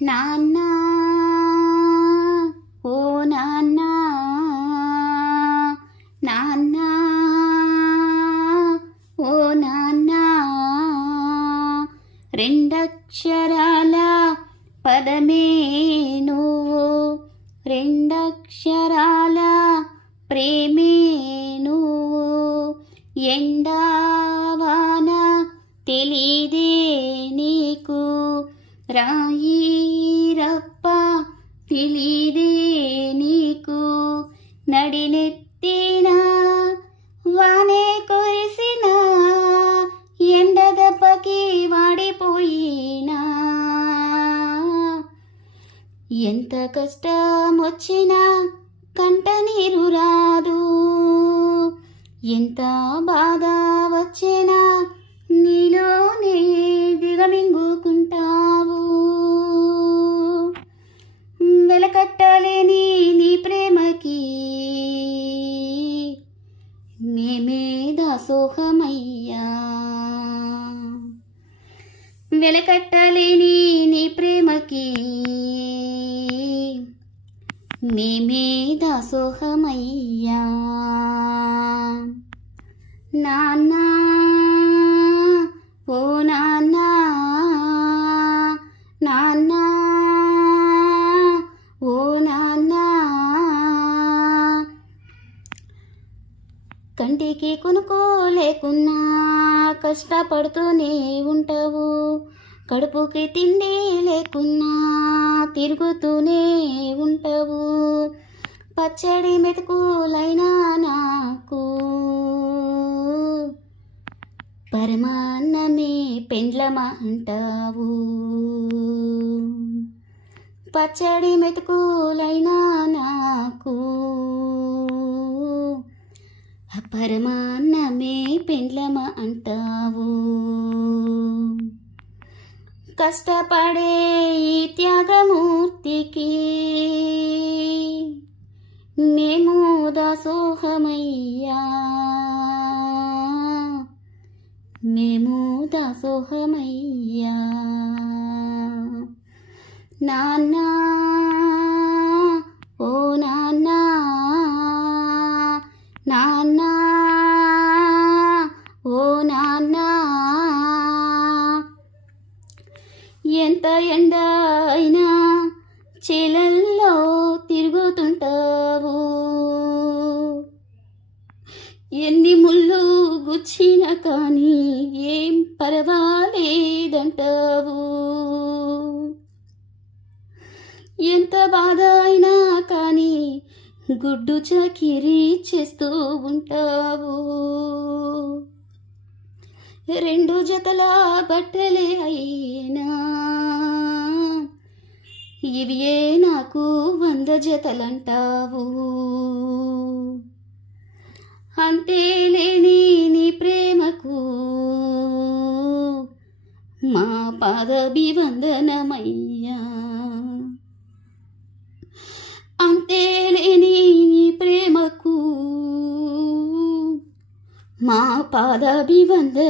నాన్న ఓ నాన్న నాన్న ఓ నాన్న రెండక్షరాల పదమే నువ్వు రెండక్షరాల ప్రేమే నువ్వు ఎండావాన తెలీదే నీకు రాయి రప్ప తెలీదే నీకు నడినెత్తిన వానే కురిసిన ఎండదెబ్బకి వాడిపోయినా ఎంత కష్టం వచ్చినా కంట నీరు రాదు ఎంత బాధ వచ్చినా నీలోనే దిగమింగుకుంటావు వెలకట్టలేని నీ ప్రేమకి మేమే దాసోహమయ్యా వెలకట్టలేని నీ ప్రేమకి మేమే దాసోహమయ్యా నాన్న ఓ నాన్న నాన్న ఓ నాన్న కంటికి కొనుక్కోలేకున్నా కష్టపడుతూనే ఉంటావు కడుపుకి తిండి లేకున్నా తిరుగుతూనే ఉంటావు పచ్చడి మెతుకులైనా నాకు పరమాన్నమే పెండ్లమా అంటావు పచ్చడి మెతుకులైనా నాకు పరమాన్నమే పెండ్లమా అంటావు కష్టపడే ఈ త్యాగమూర్తికి మేము దాసోహమయ్యా మేము దాసోహమయ్యా నాన్న ఓ నాన్న నాన్న ఓ నాన్న ఎంత ఎండ అయినా చేలల్లో తిరుగుతుంటావు ఎన్ని ముళ్ళు గుచ్చినా కానీ ఏం పర్వాలేదంటావు ఎంత బాధ అయినా కానీ గుడ్డు చాకిరీ చేస్తూ ఉంటావు రెండు జతల బట్టలే అయినా ఇవియే నాకు 100 జతలంటావు అంతే లేని నీ ప్రేమకు మా పాదాభివందనమయ్యా అంతే లేని నీ ప్రేమకు మా పాదాభివందనమయ్యా